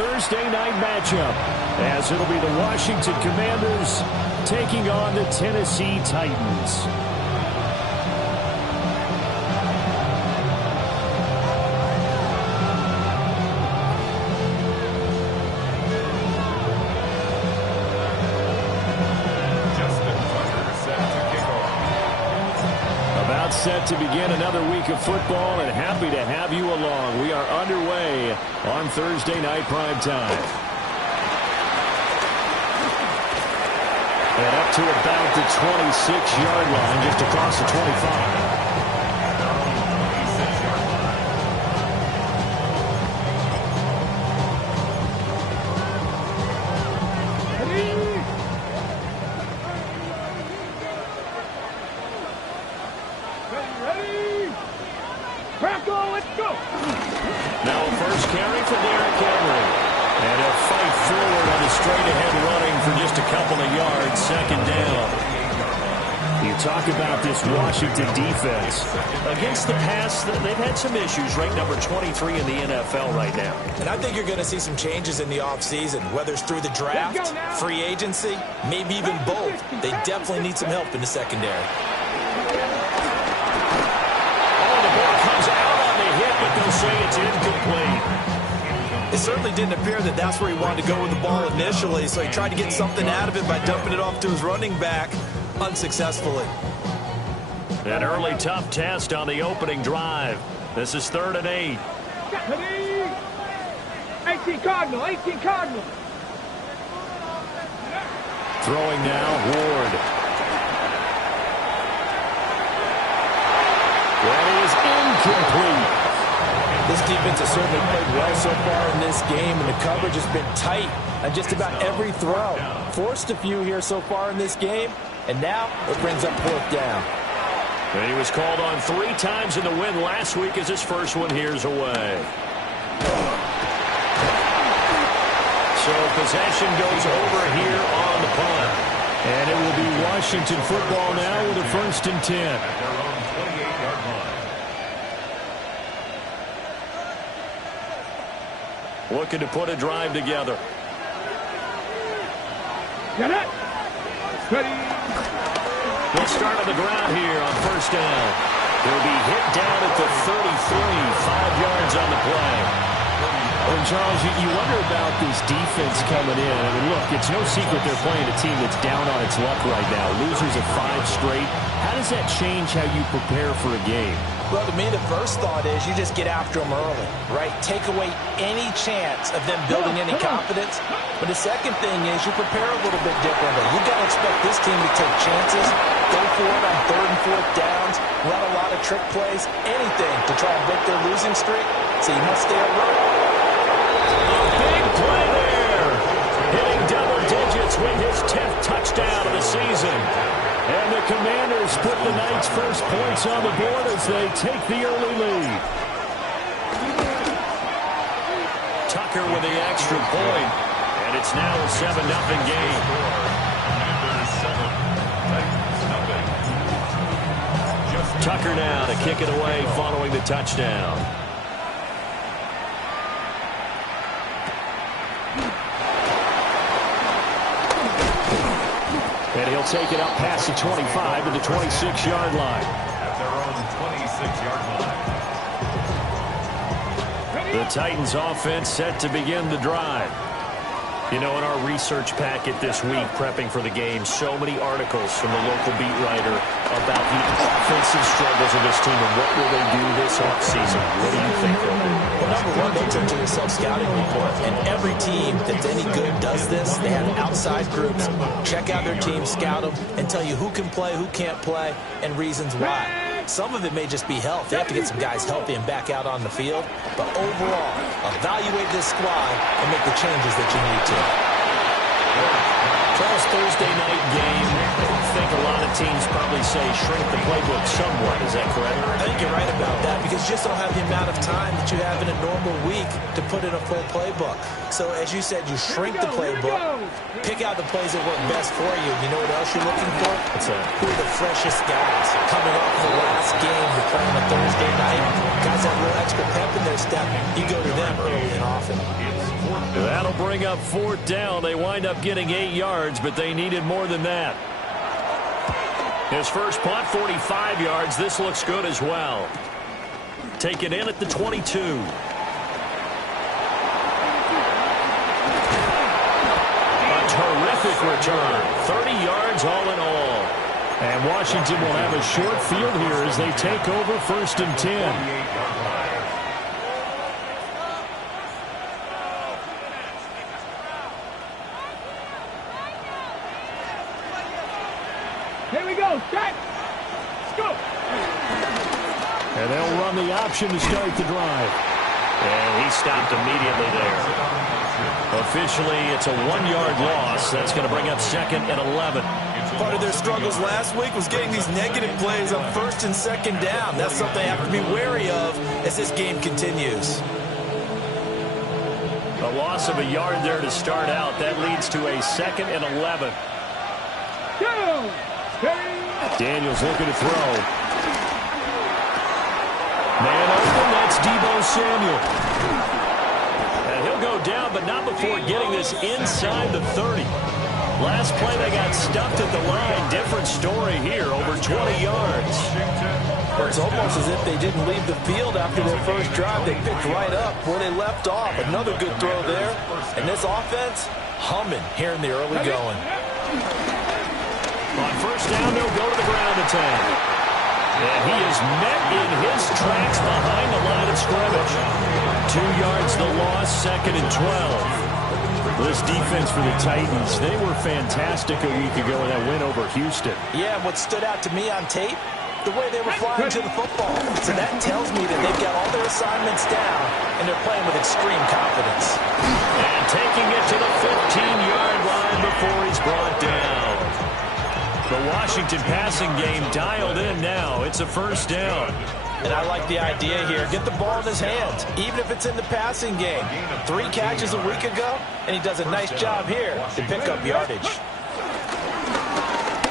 Thursday night matchup, as it'll be the Washington Commanders taking on the Tennessee Titans. Set to begin another week of football, and happy to have you along. We are underway on Thursday night prime time. And up to about the 26-yard line, just across the 25. Talk about this Washington defense. Against the pass, they've had some issues. Ranked number 23 in the NFL right now. And I think you're going to see some changes in the offseason, whether it's through the draft, free agency, maybe even both. They definitely need some help in the secondary. Oh, the ball comes out on the hit, but they'll say it's incomplete. It certainly didn't appear that that's where he wanted to go with the ball initially, so he tried to get something out of it by dumping it off to his running back. Unsuccessfully. An early tough test on the opening drive. This is 3rd and 8. 18 Cardinal, 18 Cardinal. Throwing now, Ward. That is incomplete. This defense has certainly played well so far in this game, and the coverage has been tight on just about every throw. Forced a few here so far in this game, and now it brings up 4th down. And he was called on 3 times in the win last week as his first one here's away. So possession goes over here on the punt. And it will be Washington football now with a 1st and 10. Looking to put a drive together. Get it. Ready. They'll start on the ground here on 1st down. They'll be hit down at the 33, 5 yards on the play. And Charles, you wonder about this defense coming in. I mean, look, it's no secret they're playing a team that's down on its luck right now. Losers of 5 straight. How does that change how you prepare for a game? Well, to me, the first thought is you just get after them early, right? Take away any chance of them building any confidence. But the second thing is you prepare a little bit differently. You got to expect this team to take chances, go for it on 3rd and 4th downs, run a lot of trick plays, anything to try and break their losing streak. So you must stay alert. Big play there. Hitting double digits with his 10th touchdown of the season. And the Commanders put the Knights' first points on the board as they take the early lead. Tucker with the extra point. And it's now a 7-0 game. Tucker now to kick it away following the touchdown. And he'll take it up past the 25 to the 26-yard line. At their own 26-yard line. The Titans offense set to begin the drive. You know, in our research packet this week, prepping for the game, so many articles from the local beat writer about the offensive struggles of this team and what will they do this offseason. What do you think they'll do? Well, number one, they turn to their self-scouting report. And every team that's any good does this. They have outside groups. Check out their team, scout them, and tell you who can play, who can't play, and reasons why. Some of it may just be health. They have to get some guys healthy and back out on the field. But overall, evaluate this squad and make the changes that you need to. Charles, Thursday night game. I think a lot of teams probably say shrink the playbook somewhat. Is that correct? I think you're right about that because you just don't have the amount of time that you have in a normal week to put in a full playbook. So as you said, you shrink the playbook, pick out the plays that work best for you. You know what else you're looking for? Who are the freshest guys coming off the last game to play on a Thursday night? Guys that have a little extra pep in their step, you go to them early and often. That'll bring up 4th down. They wind up getting 8 yards, but they needed more than that. His first punt, 45 yards. This looks good as well. Take it in at the 22. A terrific return. 30 yards all in all. And Washington will have a short field here as they take over 1st and 10. Here we go. Set. Let's go. And they'll run the option to start the drive. And he stopped immediately there. Officially, it's a 1-yard loss. That's going to bring up 2nd and 11. Part of their struggles last week was getting these negative plays on 1st and 2nd down. That's something they have to be wary of as this game continues. A loss of a yard there to start out. That leads to a 2nd and 11. Go. Daniels looking to throw. Man open, that's Deebo Samuel. And he'll go down, but not before getting this inside the 30. Last play, they got stuffed at the line. Different story here, over 20 yards. Well, it's almost as if they didn't leave the field after their first drive. They picked right up where they left off. Another good throw there. And this offense, humming here in the early going. On 1st down, they'll go to the ground attack. And he is met in his tracks behind the line of scrimmage. 2 yards the loss, 2nd and 12. This defense for the Titans, they were fantastic a week ago in that win over Houston. Yeah, and what stood out to me on tape, the way they were flying to the football. So that tells me that they've got all their assignments down, and they're playing with extreme confidence. And taking it to the 15-yard line before he's brought down. The Washington passing game dialed in now. It's a 1st down. And I like the idea here. Get the ball in his hands, even if it's in the passing game. 3 catches a week ago, and he does a nice job here to pick up yardage.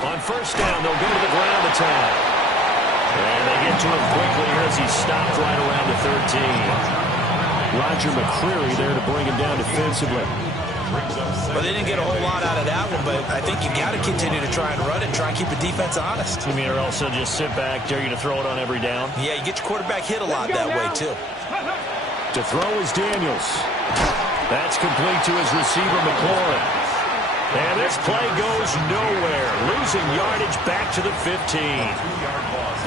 On 1st down, they'll go to the ground attack. And they get to him quickly here as he's stopped right around the 13. Roger McCreary there to bring him down defensively. Well, they didn't get a whole lot out of that one, but I think you got to continue to try and run it and try and keep the defense honest. You mean, or also just sit back, dare you to throw it on every down? Yeah, you get your quarterback hit a lot that way, too. To throw is Daniels. That's complete to his receiver, McLaurin. And this play goes nowhere. Losing yardage back to the 15.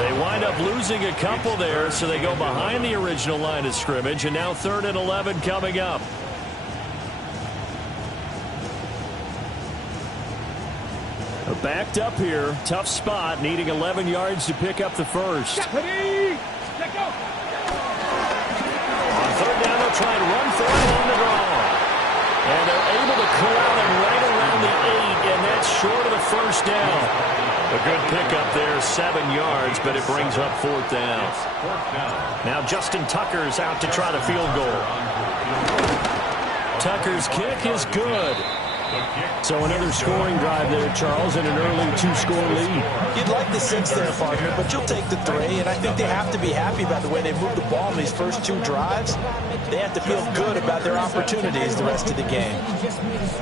They wind up losing a couple there, so they go behind the original line of scrimmage, and now 3rd and 11 coming up. Backed up here. Tough spot. Needing 11 yards to pick up the first. On 3rd down, they'll try and run for it on the draw. And they're able to corral him right around the 8, and that's short of the 1st down. A good pickup there, 7 yards, but it brings up 4th down. Now Justin Tucker's out to try the field goal. Tucker's kick is good. So another scoring drive there, Charles, and an early 2-score lead. You'd like the 6 there, partner, but you'll take the 3, and I think they have to be happy about the way they moved the ball in these first 2 drives. They have to feel good about their opportunities the rest of the game.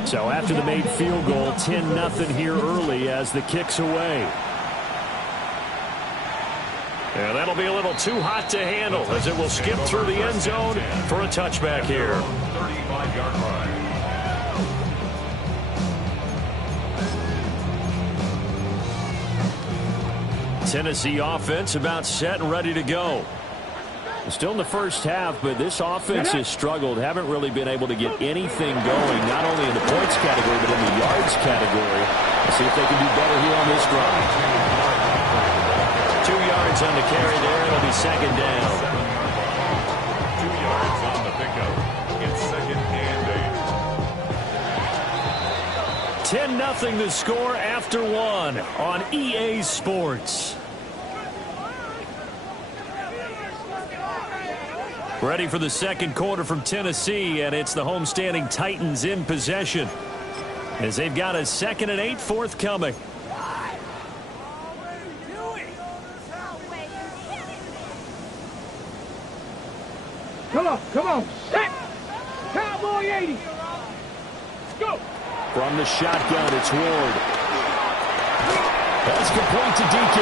So after the made field goal, 10-0 here early as the kick's away. And that'll be a little too hot to handle as it will skip through the end zone for a touchback here. 35-yard line. Tennessee offense about set and ready to go. Still in the first half, but this offense has struggled. Haven't really been able to get anything going, not only in the points category, but in the yards category. Let's see if they can do better here on this drive. 2 yards on the carry there. It'll be 2nd down. 2 yards on the pickup. It's 2nd and 8. 10-0 the score after 1 on EA Sports. Ready for the 2nd quarter from Tennessee, and it's the homestanding Titans in possession as they've got a 2nd and 8 forthcoming. Come on. Set. Cowboy 80. From the shotgun, it's Ward. That's complete to DK.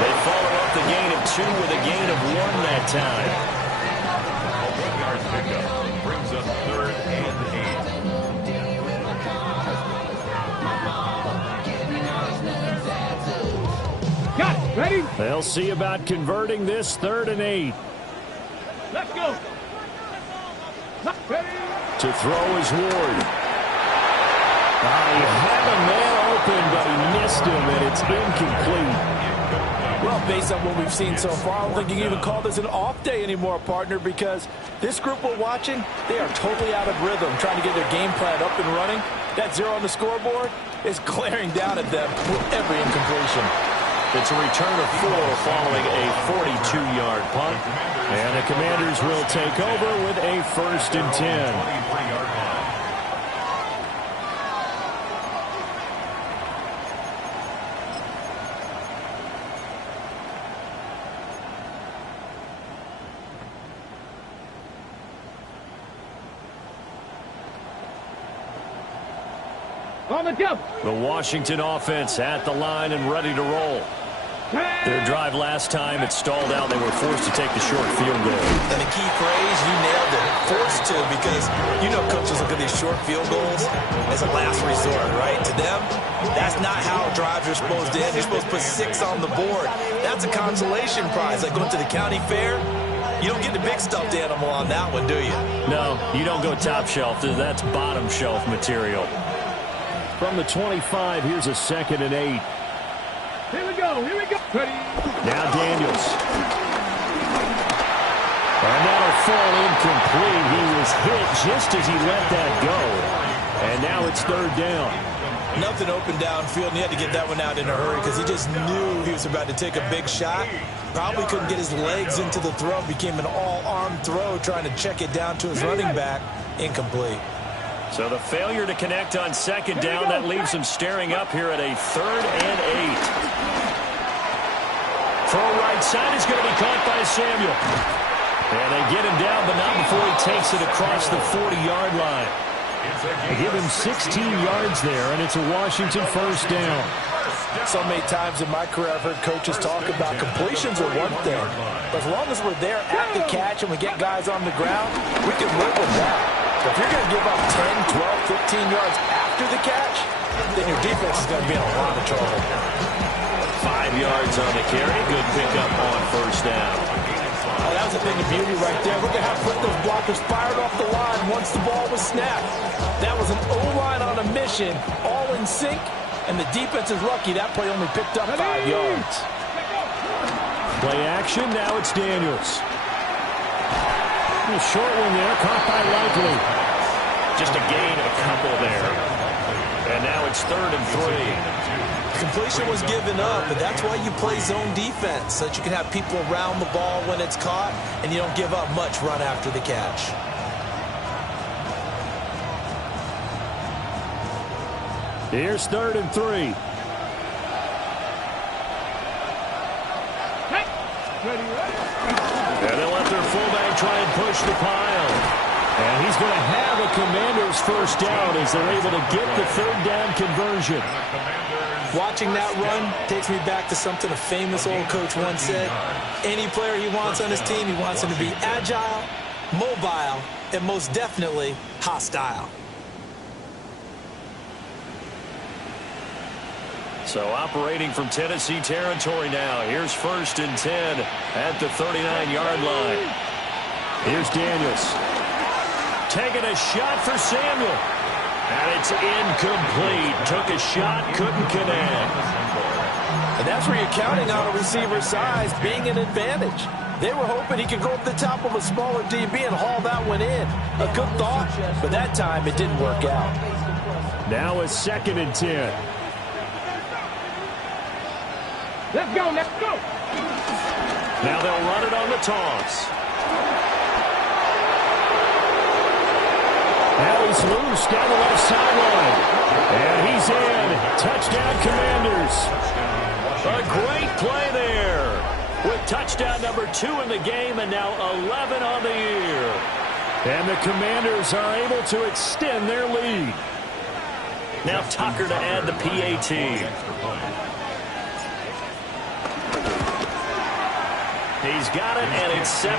They follow up the gain of 2 with a gain of 1 that time. A 1-yard pickup brings up 3rd and 8. Got it. Ready? They'll see about converting this 3rd and 8. Let's go. Ready? To throw is Ward. He had a man open, but he missed him, and it's incomplete. Well, based on what we've seen so far, I don't think you can even call this an off day anymore, partner, because this group we're watching, they are totally out of rhythm, trying to get their game plan up and running. That 0 on the scoreboard is glaring down at them with every incompletion. It's a return of 4 following a 42-yard punt. And the Commanders will take over with a 1st and 10. 23-yard line. On the jump. The Washington offense at the line and ready to roll. Their drive last time, it stalled out. They were forced to take the short field goal. And the key phrase, you nailed it, forced to, because you know coaches look at these short field goals as a last resort, right? To them, that's not how drives are supposed to end. You're supposed to put 6 on the board. That's a consolation prize, like going to the county fair. You don't get the big stuffed animal on that one, do you? No, you don't go top shelf. That's bottom shelf material. From the 25, here's a 2nd and 8. Here we go. Here we go. Ready? Now Daniels. And that'll fall incomplete. He was hit just as he let that go. And now it's 3rd down. Nothing open downfield, and he had to get that one out in a hurry because he just knew he was about to take a big shot. Probably couldn't get his legs into the throw. Became an all-arm throw, trying to check it down to his running back. Incomplete. So the failure to connect on 2nd down, that leaves him staring up here at a 3rd and 8. Throw right side is going to be caught by Samuel. And they get him down, but not before he takes it across the 40-yard line. They give him 16 yards there, and it's a Washington 1st down. So many times in my career I've heard coaches talk about completions are one thing. But as long as we're there at the catch and we get guys on the ground, we can live with that. But if you're going to give up 10, 12, 15 yards after the catch, then your defense is going to be in a lot of trouble. 5 yards on the carry. Good pickup on 1st down. Oh, that was a thing of beauty right there. Look at how quick those blockers fired off the line once the ball was snapped. That was an O-line on a mission, all in sync, and the defense is lucky that play only picked up 5 yards. Play action, now it's Daniels. A short one there, caught by Likely. Just a gain of a couple there. And now it's 3rd and 3. Completion was given up, but that's why you play zone defense, so that you can have people around the ball when it's caught, and you don't give up much run after the catch. Here's 3rd and 3. Ready, ready. And they'll let their fullback try and push the pile. And he's going to have a Commanders 1st down as they're able to get the 3rd down conversion. Watching that run takes me back to something a famous old coach once said. Any player he wants on his team, he wants him to be agile, mobile, and most definitely hostile. So operating from Tennessee territory now. Here's 1st and 10 at the 39-yard line. Here's Daniels. Taking a shot for Samuel. And it's incomplete. Took a shot, couldn't connect. And that's where you're counting on a receiver's size being an advantage. They were hoping he could go up the top of a smaller DB and haul that one in. A good thought, but that time it didn't work out. Now a 2nd and 10. Let's go, let's go. Now they'll run it on the toss. Now he's loose down the left sideline. And he's in. Touchdown, Commanders. A great play there. With touchdown number 2 in the game and now 11 on the year. And the Commanders are able to extend their lead. Now Tucker to add the PAT. He's got it, and it's 17-0.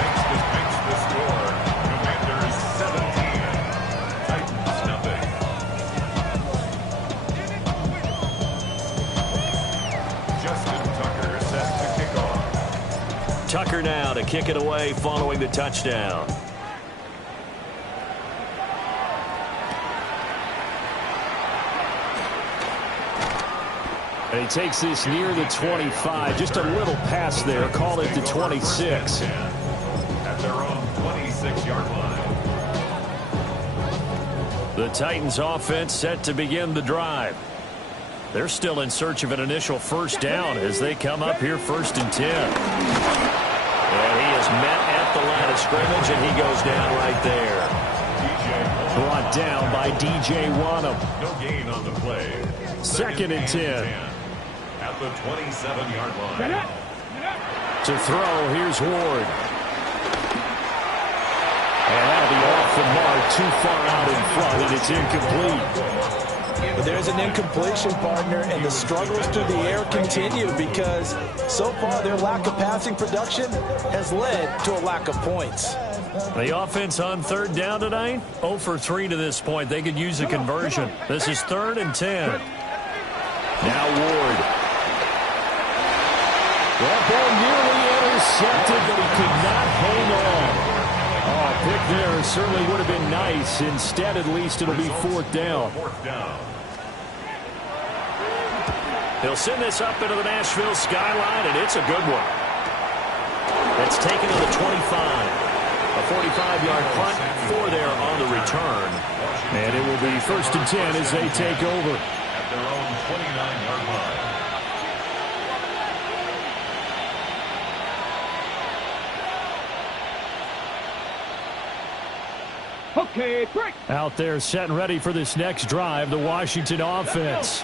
Makes the score. Commanders 17. Titans nothing. Justin Tucker set to kick off. Tucker now to kick it away following the touchdown. And he takes this near the 25. Just a little pass there. Call it the 26. At their own 26-yard line. The Titans offense set to begin the drive. They're still in search of an initial first down as they come up here 1st and 10. And he is met at the line of scrimmage, and he goes down right there. Brought down by DJ Wonnum. No gain on the play. 2nd and 10. At the 27-yard line. To throw, here's Ward. And that'll be off the mark, too far out in front, and it's incomplete. But there's an incompletion, partner, and the struggles through the air continue because so far their lack of passing production has led to a lack of points. The offense on 3rd down tonight, 0 for 3 to this point. They could use a conversion. This is 3rd and 10. Now Ward. That ball nearly intercepted, but he could not hang on. Oh, pick there certainly would have been nice. Instead, at least, it'll be 4th down. He'll send this up into the Nashville skyline, and it's a good one. It's taken to the 25. A 45-yard punt, 4 there on the return. And it will be 1st and 10 as they take over. At their own 29-yard line. Okay, break. Out there set and ready for this next drive, the Washington offense.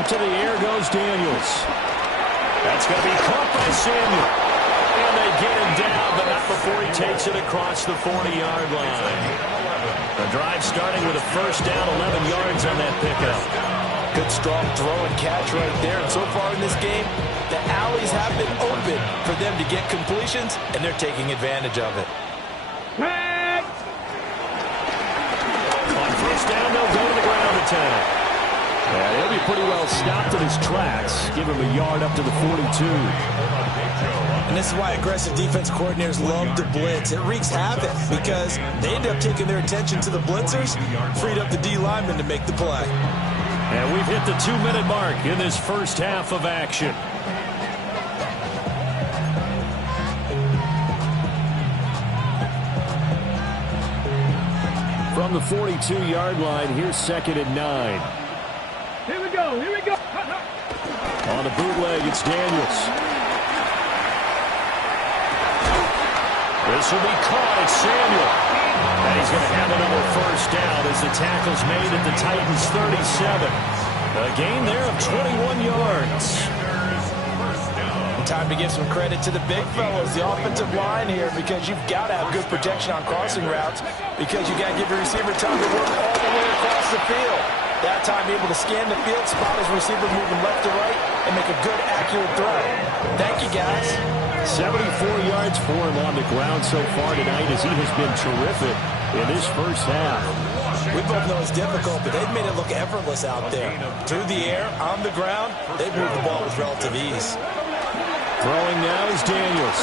To the air goes Daniels. That's going to be caught by Samuel. And they get him down, but not before he takes it across the 40-yard line. The drive starting with a 1st down, 11 yards on that pickup. Good strong throw and catch right there. And so far in this game, the alleys have been open for them to get completions, and they're taking advantage of it. On 1st down, they'll go to the ground attack. Yeah, he'll be pretty well stopped in his tracks. Give him a yard up to the 42. And this is why aggressive defense coordinators love to blitz. It wreaks havoc because they end up taking their attention to the blitzers, freed up the D lineman to make the play. And we've hit the 2-minute mark in this first half of action. From the 42-yard line, here's 2nd and 9. Here we go. Here we go. On the bootleg, it's Daniels. This will be caught. It's Samuel. And he's going to have another 1st down as the tackle's made at the Titans' 37. A gain there of 21 yards. Time to give some credit to the big fellows, the offensive line here, because you've got to have good protection on crossing routes because you got to give your receiver time to work all the way across the field. That time, be able to scan the field, spot his receiver moving left to right, and make a good, accurate throw. Thank you, guys. 74 yards for him on the ground so far tonight as he has been terrific in this first half. We both know it's difficult, but they've made it look effortless out there. Through the air, on the ground, they've moved the ball with relative ease. Throwing now is Daniels.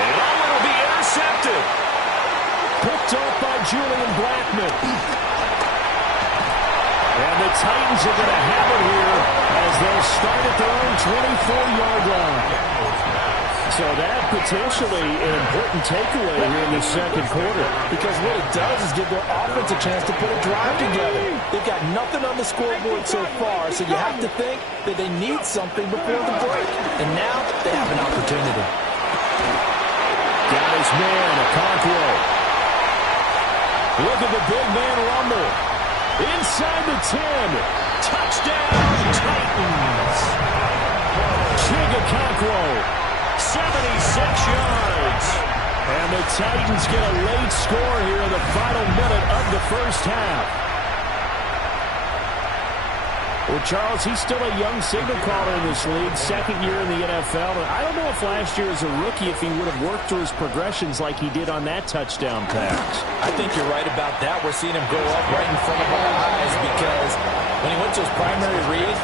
And will be intercepted. Picked off by Julian Blackmon. And the Titans are going to have it here as they'll start at their own 24-yard line. So that potentially an important takeaway here in the second quarter. Because what it does is give their offense a chance to put a drive together. They've got nothing on the scoreboard so far, so you have to think that they need something before the break. And now they have an opportunity. Got his man, Okonkwo. Look at the big man rumble. Inside the 10. Touchdown, Titans. Chig Okonkwo, 76 yards. And the Titans get a late score here in the final minute of the first half. Well, Charles, he's still a young signal caller in this league, second year in the NFL. And I don't know if last year as a rookie, if he would have worked through his progressions like he did on that touchdown pass. I think you're right about that. We're seeing him grow up right in front of our eyes because when he went to his primary read,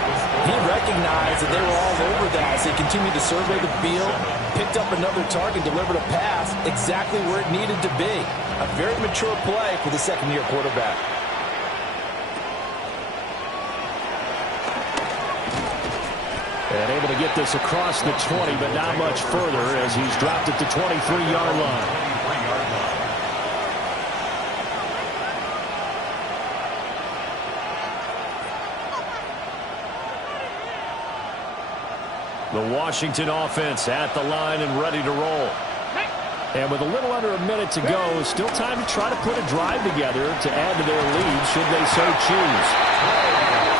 he recognized that they were all over that as they continued to survey the field, picked up another target, delivered a pass exactly where it needed to be. A very mature play for the second-year quarterback. And able to get this across the 20, but not much further as he's dropped at the 23-yard line. The Washington offense at the line and ready to roll. And with a little under a minute to go, still time to try to put a drive together to add to their lead should they so choose.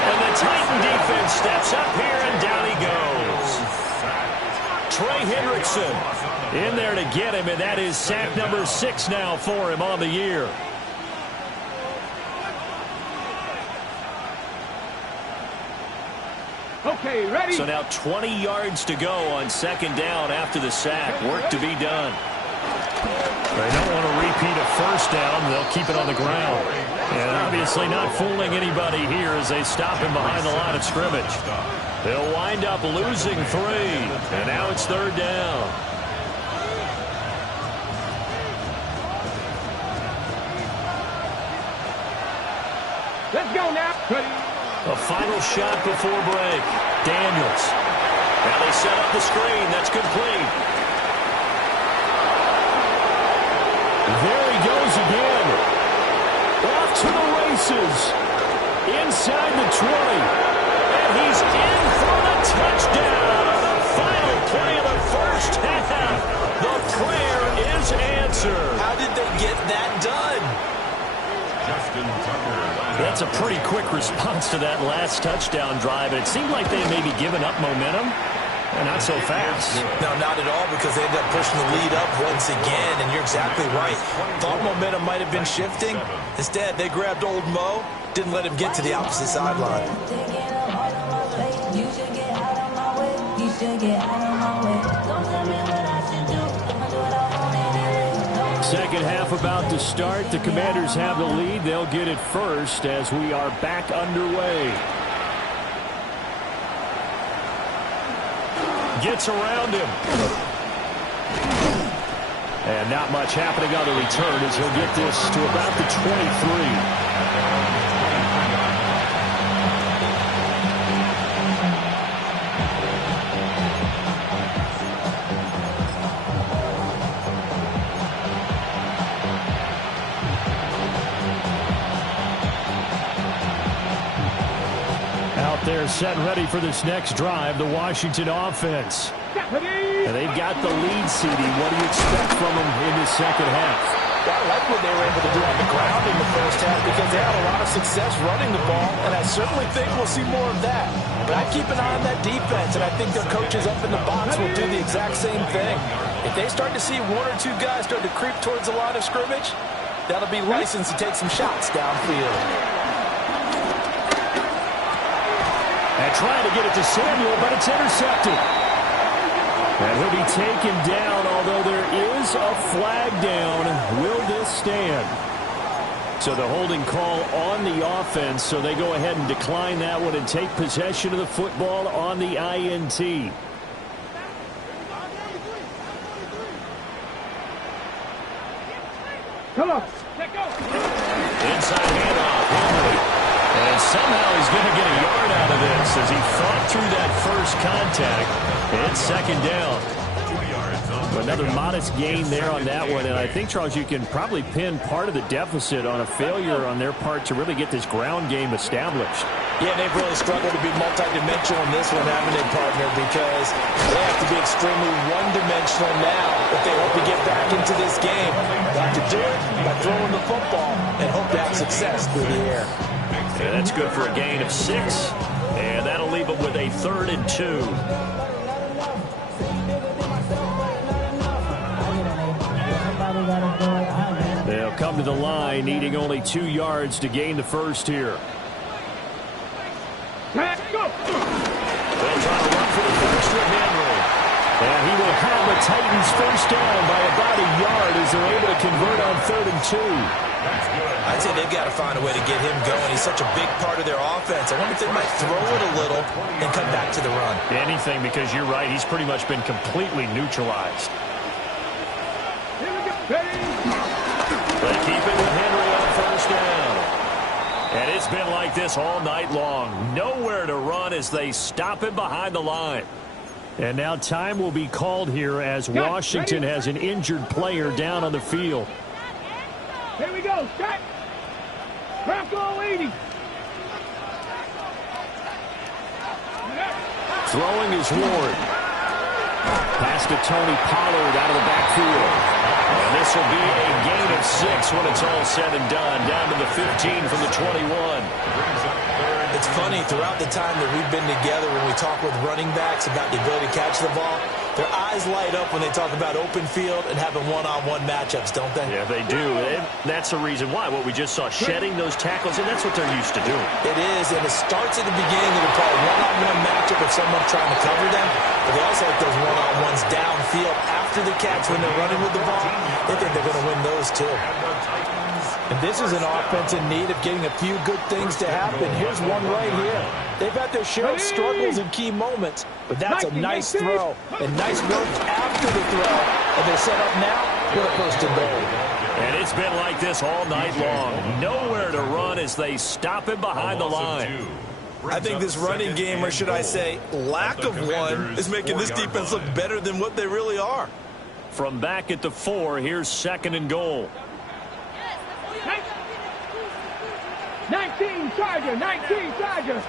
And the Titan defense steps up here, and down he goes. Trey Hendrickson in there to get him, and that is sack number 6 now for him on the year. Okay, ready? So now 20 yards to go on second down after the sack. Work to be done. They don't want to repeat a first down. They'll keep it on the ground. And obviously not fooling anybody here as they stop him behind the line of scrimmage. They'll wind up losing 3. And now it's third down. Let's go now. Ready? A final shot before break. Daniels. Now they set up the screen. That's complete. There he goes again. Off to the races. Inside the 20. And he's in for the touchdown on the final play of the first half. The prayer is answered. How did they get that done? Justin Tucker. That's a pretty quick response to that last touchdown drive. It seemed like they had maybe given up momentum. Not so fast. No, not at all, because they ended up pushing the lead up once again, and you're exactly right. Thought momentum might have been shifting. Instead, they grabbed old Mo, didn't let him get to the opposite sideline. Second half about to start. The Commanders have the lead. They'll get it first as we are back underway. Gets around him. And not much happening on the return as he'll get this to about the 23. They're set and ready for this next drive, the Washington offense. And they've got the lead seeding. What do you expect from them in the second half? Well, I like what they were able to do on the ground in the first half because they had a lot of success running the ball, and I certainly think we'll see more of that. But I keep an eye on that defense, and I think their coaches up in the box will do the exact same thing. If they start to see 1 or 2 guys start to creep towards the line of scrimmage, that'll be license to take some shots downfield. And trying to get it to Samuel, but it's intercepted. And he'll be taken down, although there is a flag down. Will this stand? So the holding call on the offense, so they go ahead and decline that one and take possession of the football on the INT. Come on. Let go. Inside handoff. Henry. And somehow he's going to get a yard out of this as he fought through that first contact. It's second down. Another modest gain there on that one. And I think, Charles, you can probably pin part of the deficit on a failure on their part to really get this ground game established. Yeah, they've really struggled to be multidimensional in this one, haven't they, partner? Because they have to be extremely one-dimensional now if they hope to get back into this game. They have to do it by throwing the football and hope to have success through the air. And that's good for a gain of 6. And that'll leave them with a 3rd and 2. come to the line, needing only 2 yards to gain the first here. Let's go. They'll try to run for the first with Henry. And he will have the Titans first down by about a yard as they're able to convert on 3rd and 2. I'd say they've got to find a way to get him going. He's such a big part of their offense. I wonder if they might throw it a little and come back to the run. Anything, because you're right. He's pretty much been completely neutralized. Here we go. Ready. They keep it with Henry on first down. And it's been like this all night long. Nowhere to run as they stop him behind the line. And now time will be called here as Washington has an injured player down on the field. Here we go. Strike. Bronco 80. Throwing is Ward. Pass to Tony Pollard out of the backfield. And this will be a gain of 6 when it's all said and done. Down to the 15 from the 21. It's funny, throughout the time that we've been together, when we talk with running backs about the ability to catch the ball, their eyes light up when they talk about open field and having one-on-one matchups, don't they? Yeah, they do. And that's the reason why. What we just saw, shedding those tackles, and that's what they're used to doing. It is, and it starts at the beginning of the play. One-on-one matchup if someone's trying to cover them, but they also like those one-on-ones downfield after the catch when they're running with the ball. They think they're going to win those, too. And this is an offense in need of getting a few good things to happen. Here's one right here. They've had their share of struggles in key moments, but that's a nice throw. And nice work after the throw. And they're set up now for a 1st and goal. And it's been like this all night long. Nowhere to run as they stop him behind the line. I think this running game, or should I say lack of one, is making this defense look better than what they really are. From back at the 4, here's 2nd and goal. 19 Charger. 19 Charger.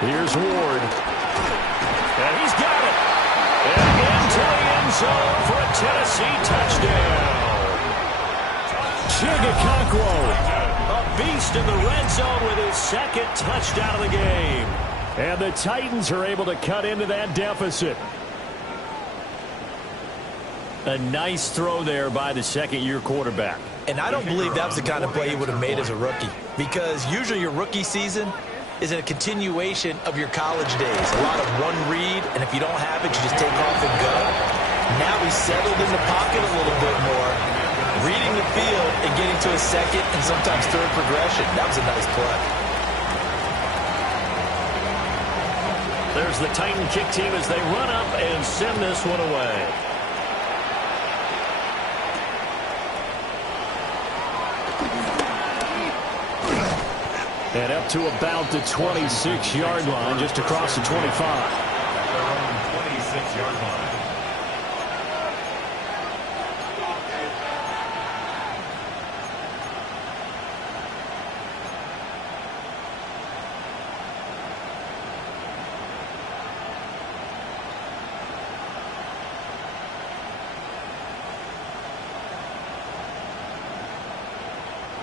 Here's Ward. And he's got it. And into the end zone for a Tennessee touchdown. Chigakonkwo, a beast in the red zone with his 2nd touchdown of the game. And the Titans are able to cut into that deficit. A nice throw there by the 2nd-year quarterback. And I don't believe that was the kind of play he would have made as a rookie, because usually your rookie season is a continuation of your college days. A lot of one read, and if you don't have it, you just take off and go. Now he's settled in the pocket a little bit more, reading the field and getting to a 2nd and sometimes 3rd progression. That was a nice play. There's the Titan kick team as they run up and send this one away. And up to about the 26-yard line, just across the 25. 26-yard line.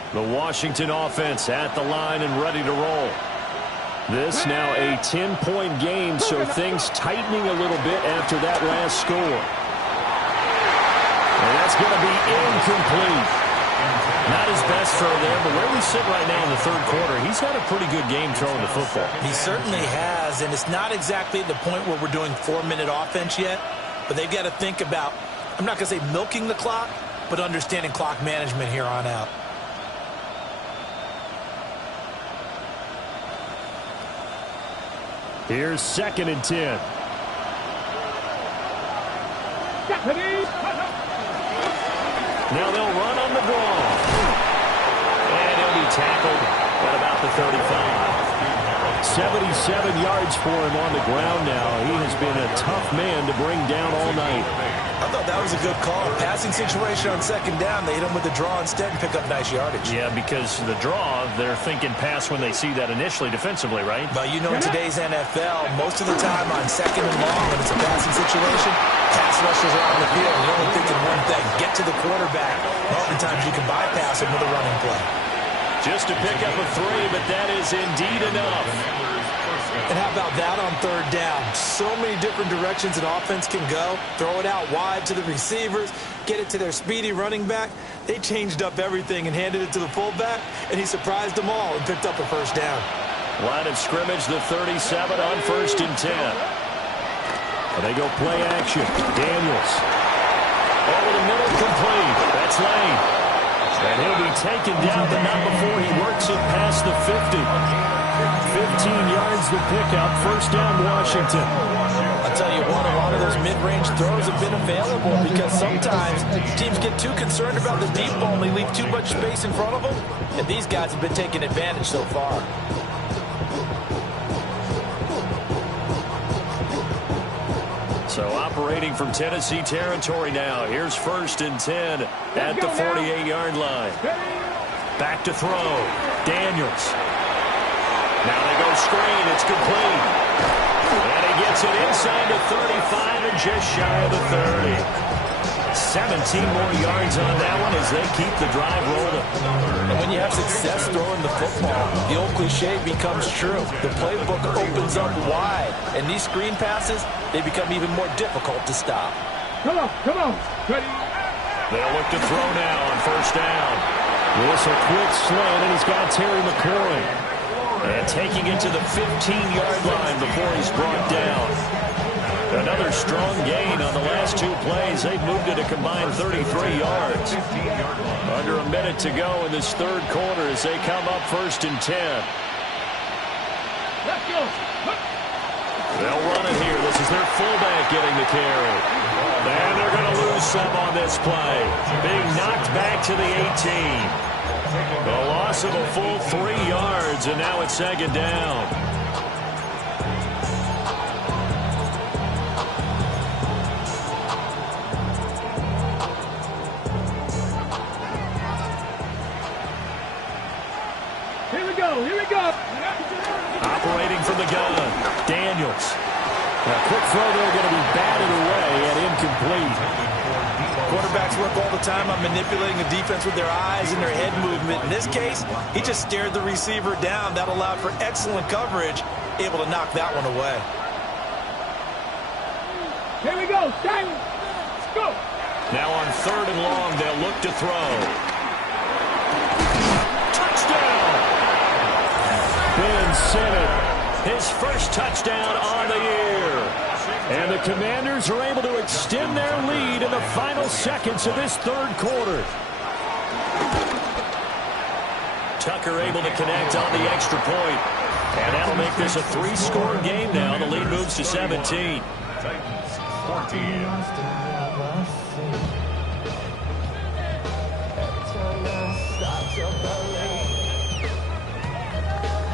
The Washington offense at the line and ready to roll. This now a 10-point game, so things tightening a little bit after that last score. And that's going to be incomplete. Not his best throw there, but where we sit right now in the 3rd quarter, he's had a pretty good game throwing the football. He certainly has, and it's not exactly at the point where we're doing 4-minute offense yet, but they've got to think about, I'm not going to say milking the clock, but understanding clock management here on out. Here's 2nd and 10. Now they'll run on the draw. And he'll be tackled at about the 35. 77 yards for him on the ground now. He has been a tough man to bring down all night. I thought that was a good call. Passing situation on 2nd down. They hit him with the draw instead and pick up nice yardage. Yeah, because the draw, they're thinking pass when they see that initially defensively, right? But you know, in today's NFL, most of the time on 2nd and long, when it's a passing situation, pass rushers are on the field and they're only thinking one thing, get to the quarterback. Oftentimes you can bypass him with a running play. Just to pick up a 3, but that is indeed enough. And how about that on 3rd down? So many different directions an offense can go. Throw it out wide to the receivers, get it to their speedy running back. They changed up everything and handed it to the fullback, and he surprised them all and picked up a first down. Line of scrimmage, the 37 on 1st and 10. And they go play action. Daniels. Over the middle, complete. That's Lane. And he'll be taken down, but not before he works it past the 50. 15 yards the pickup. First down, Washington. I'll tell you what, a lot of those mid-range throws have been available because sometimes teams get too concerned about the deep ball and they leave too much space in front of them. And these guys have been taking advantage so far. So operating from Tennessee territory now. Here's 1st and 10 at the 48-yard line. Back to throw. Daniels. Now they go screen. It's complete. And he gets it inside the 35 and just shy of the 30. 17 more yards on that one as they keep the drive rolling. And when you have success throwing the football, the old cliche becomes true. The playbook opens up wide, and these screen passes, they become even more difficult to stop. Come on. Ready? They'll look to throw now on 1st down. This a quick slant, and he's got Terry McLaurin. And taking it to the 15-yard line before he's brought down. Another strong gain on the last 2 plays. They've moved it a combined 33 yards. Under a minute to go in this 3rd quarter as they come up 1st and 10. Let's go. They'll run it here. This is their fullback getting the carry. And they're going to lose some on this play. Being knocked back to the 18. A loss of a full 3 yards, and now it's 2nd down. Here we go. Operating from the gun, Daniels. A quick throw there going to be batted away and incomplete. Quarterbacks work all the time on manipulating the defense with their eyes and their head movement. In this case, he just stared the receiver down. That allowed for excellent coverage, able to knock that one away. Here we go. Silence. Go. Now on 3rd and long, they'll look to throw. Touchdown! Ben Simmons, his first touchdown on the year. And the Commanders are able to extend their lead in the final seconds of this 3rd quarter. Tucker able to connect on the extra point. And that'll make this a 3-score game now. The lead moves to 17. Titans 14.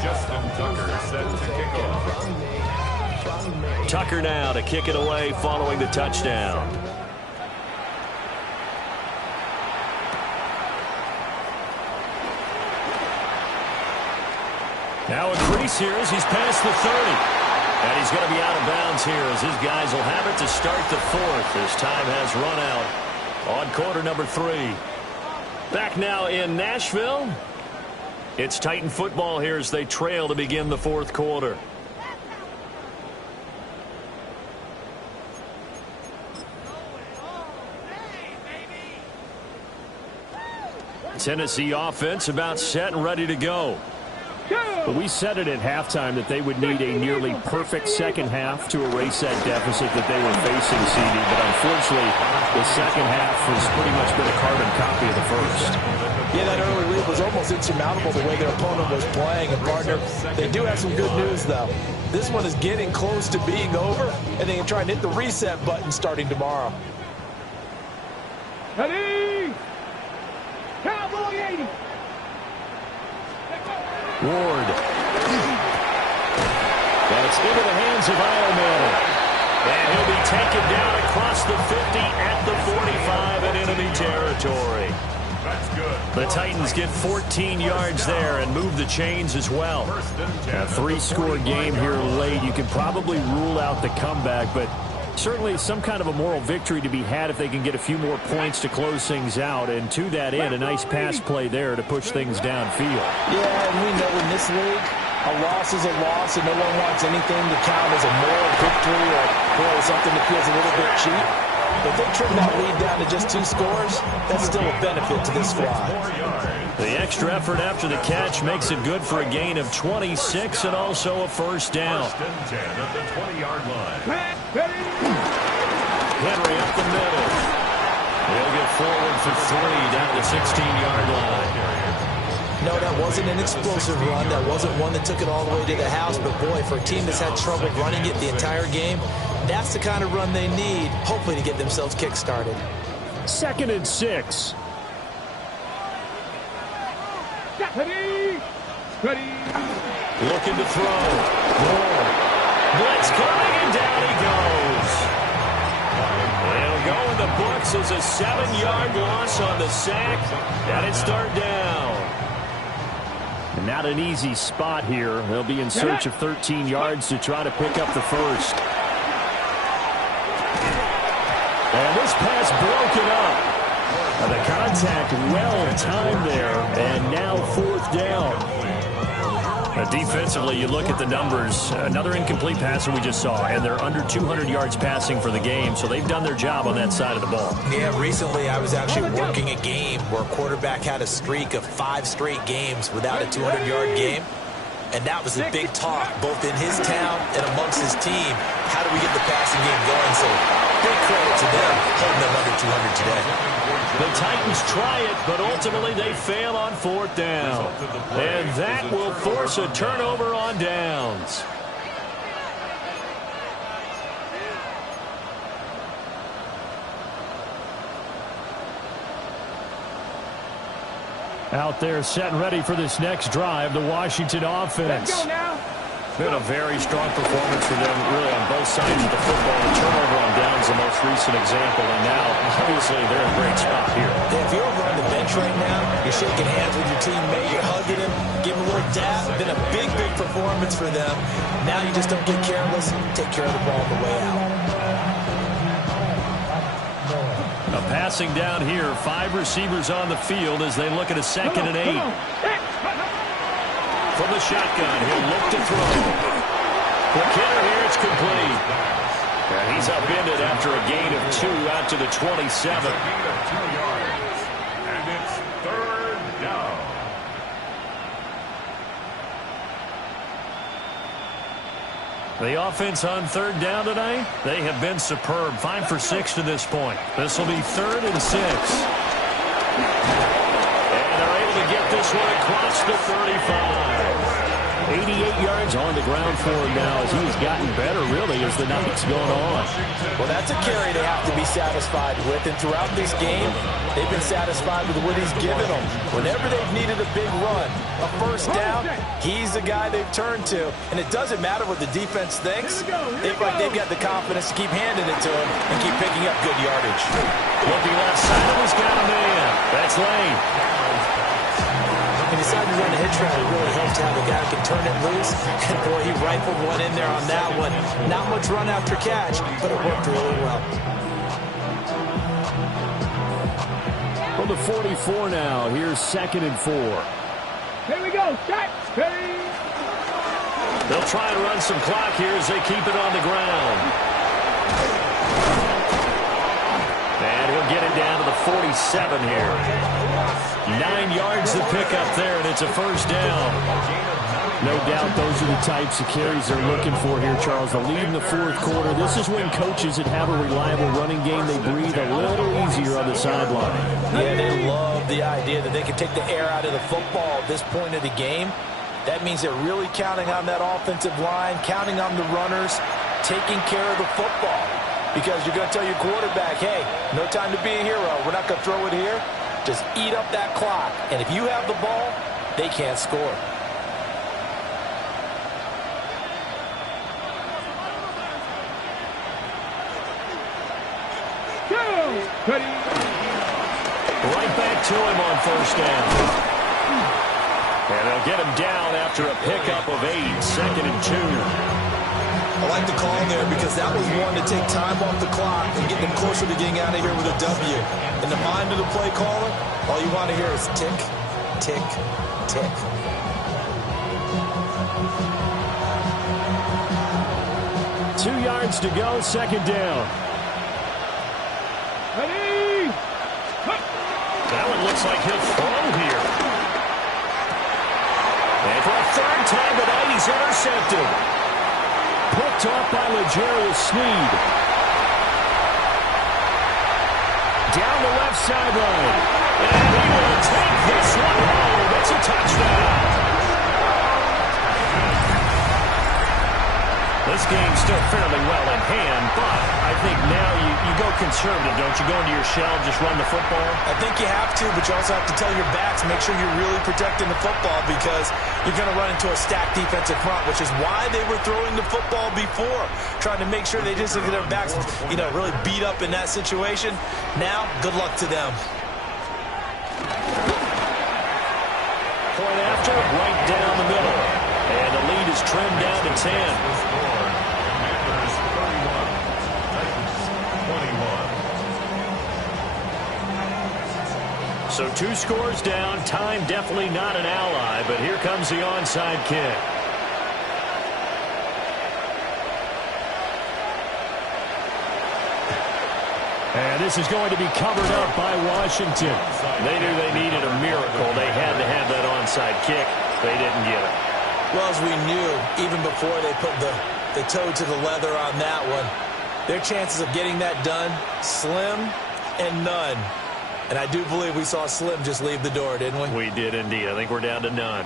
Justin Tucker set to kick off. Tucker now to kick it away following the touchdown. Now a crease here as he's past the 30. And he's going to be out of bounds here as his guys will have it to start the 4th as time has run out on quarter number 3. Back now in Nashville. It's Titan football here as they trail to begin the 4th quarter. Tennessee offense about set and ready to go. But we said it at halftime that they would need a nearly perfect second half to erase that deficit that they were facing, CD. But unfortunately, the second half has pretty much been a carbon copy of the first. Yeah, that early lead was almost insurmountable the way their opponent was playing. And, partner, they do have some good news, though. This one is getting close to being over, and they can try and hit the reset button starting tomorrow. Ready? Cowboy 80. Ward. And it's into the hands of Ironman. And he'll be taken down across the 50 at the 45 in enemy territory. That's good. The Titans get 14 yards there and move the chains as well. A 3-score game here late. You can probably rule out the comeback, but certainly some kind of a moral victory to be had if they can get a few more points to close things out. And to that end, a nice pass play there to push things downfield. Yeah, and we know in this league, a loss is a loss, and no one wants anything to count as a moral victory or something that feels a little bit cheap. If they trim that lead down to just 2 scores, that's still a benefit to this squad. The extra effort after the catch makes it good for a gain of 26 and also a first down. First and 10 at the 20-yard line. Henry up the middle. He'll get forward for 3 down the 16-yard line. No, that wasn't an explosive run. That wasn't one that took it all the way to the house. But, boy, for a team that's had trouble running it the entire game, that's the kind of run they need, hopefully, to get themselves kick-started. 2nd and 6. Ready. Ready. Looking to throw. Moore. Blitz coming, and down he goes. It'll go in the books as a 7-yard loss on the sack, and it's third down. And not an easy spot here. They'll be in search of 13 yards to try to pick up the first. And this pass broken up. The contact well timed there, and now 4th down. Defensively, you look at the numbers. Another incomplete passer we just saw, and they're under 200 yards passing for the game, so they've done their job on that side of the ball. Yeah, recently I was actually working a game where a quarterback had a streak of 5 straight games without a 200-yard game, and that was the big talk, both in his town and amongst his team. How do we get the passing game going? So big credit to them holding them under 200 today. The Titans try it, but ultimately they fail on 4th down. And that will force a turnover on downs. Out there set and ready for this next drive, the Washington offense. Let's go now. Been a very strong performance for them, really, on both sides of the football. The turnover on downs the most recent example, and now, obviously, they're in a great spot here. If you're over on the bench right now, you're shaking hands with your teammate, you're hugging him, giving him a little dab. Been a big, big performance for them. Now you just don't get careless. Take care of the ball on the way out. A passing down here, 5 receivers on the field as they look at a 2nd and 8. From the shotgun, he'll look to throw. McKinnon here, it's complete. And he's upended after a gain of 2 out to the 27. A gain of 2 yards. And it's third down. The offense on 3rd down tonight, they have been superb. 5 for 6 to this point. This will be 3rd and 6. And they're able to get this one across the 35. 88 yards on the ground for him now as he's gotten better, really, as the night's gone on. Well, that's a carry they have to be satisfied with, and throughout this game, they've been satisfied with what he's given them. Whenever they've needed a big run, a first down, he's the guy they've turned to. And it doesn't matter what the defense thinks. They feel like they've got the confidence to keep handing it to him and keep picking up good yardage. Looking left side, he's got a man. That's Lane. He decided to run a hitch route. It really helps to have a guy who can turn it loose. And, boy, he rifled one in there on that one. Not much run after catch, but it worked really well. From the 44 now, here's 2nd and 4. Here we go. Set. Ready. They'll try and run some clock here as they keep it on the ground. And he'll get it down to the 47 here. 9 yards to pick up there, and it's a first down. No doubt those are the types of carries they're looking for here, Charles. The lead in the 4th quarter. This is when coaches that have a reliable running game, they breathe a little easier on the sideline. Yeah, they love the idea that they can take the air out of the football at this point of the game. That means they're really counting on that offensive line, counting on the runners, taking care of the football. Because you're going to tell your quarterback, hey, no time to be a hero. We're not going to throw it here. Just eat up that clock. And if you have the ball, they can't score. Ready. Right back to him on first down. And they'll get him down after a pickup of 8, 2nd and 2. I like the call there because that was one to take time off the clock and get them closer to getting out of here with a W. In the mind of the play caller, all you want to hear is tick, tick, tick. Two yards to go, 2nd down. Ready. That one looks like he'll throw here. And for a third time tonight, he's intercepted. Picked off by L'Jarius Sneed. Down the left sideline. And he will take this one home. It's a touchdown. This game's still fairly well in hand, but I think now you go conservative, don't you? Go into your shell, just run the football? I think you have to, but you also have to tell your backs, make sure you're really protecting the football because you're going to run into a stacked defensive front, which is why they were throwing the football before, trying to make sure they just get their backs, really beat up in that situation. Now, good luck to them. Point after, right down the middle. And the lead is trimmed down to 10. So 2 scores down. Time definitely not an ally, but here comes the onside kick. And this is going to be covered up by Washington. They knew they needed a miracle. They had to have that onside kick. They didn't get it. Well, as we knew, even before they put the toe to the leather on that one, their chances of getting that done, slim and none. And I do believe we saw Slim just leave the door, didn't we? We did indeed. I think we're down to none.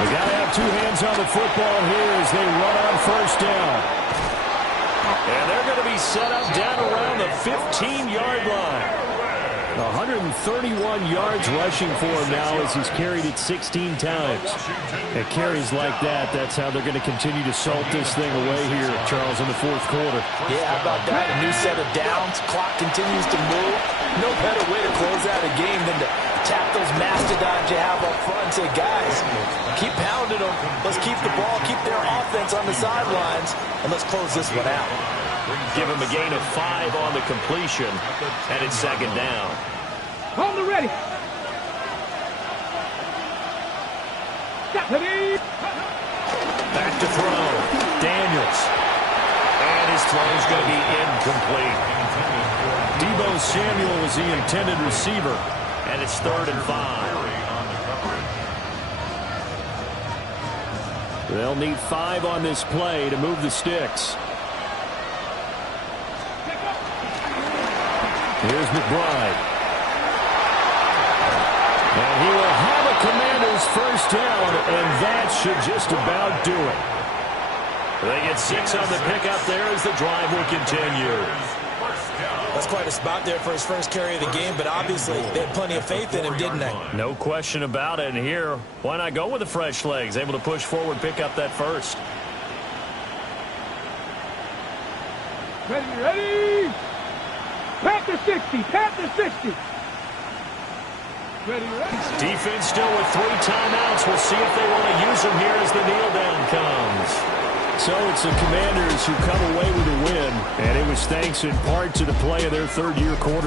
We got to have 2 hands on the football here as they run on first down. And they're going to be set up down around the 15-yard line. 131 yards rushing for him now as he's carried it 16 times. At carries like that, that's how they're going to continue to salt this thing away here, Charles, in the 4th quarter. Yeah, how about that? A new set of downs. Clock continues to move. No better way to close out a game than to tap those mastodons you have up front and say, guys, keep pounding them. Let's keep the ball, keep their offense on the sidelines, and let's close this one out. Give him a gain of 5 on the completion, and it's 2nd down. On the ready. Stop ready. Back to throw. Daniels. And his throw is going to be incomplete. Deebo Samuel was the intended receiver, and it's 3rd and 5. They'll need 5 on this play to move the sticks. Here's McBride. And he will have a Commanders first down, and that should just about do it. They get 6 on the pickup there as the drive will continue. That's quite a spot there for his first carry of the game, but obviously they had plenty of faith in him, didn't they? No question about it. And here, why not go with the fresh legs? Able to push forward, pick up that first. Ready. Pat the 60. Pat the 60. Ready. Defense still with 3 timeouts. We'll see if they want to use them here as the kneel down comes. So it's the Commanders who come away with a win, and it was thanks in part to the play of their 3rd-year quarterback.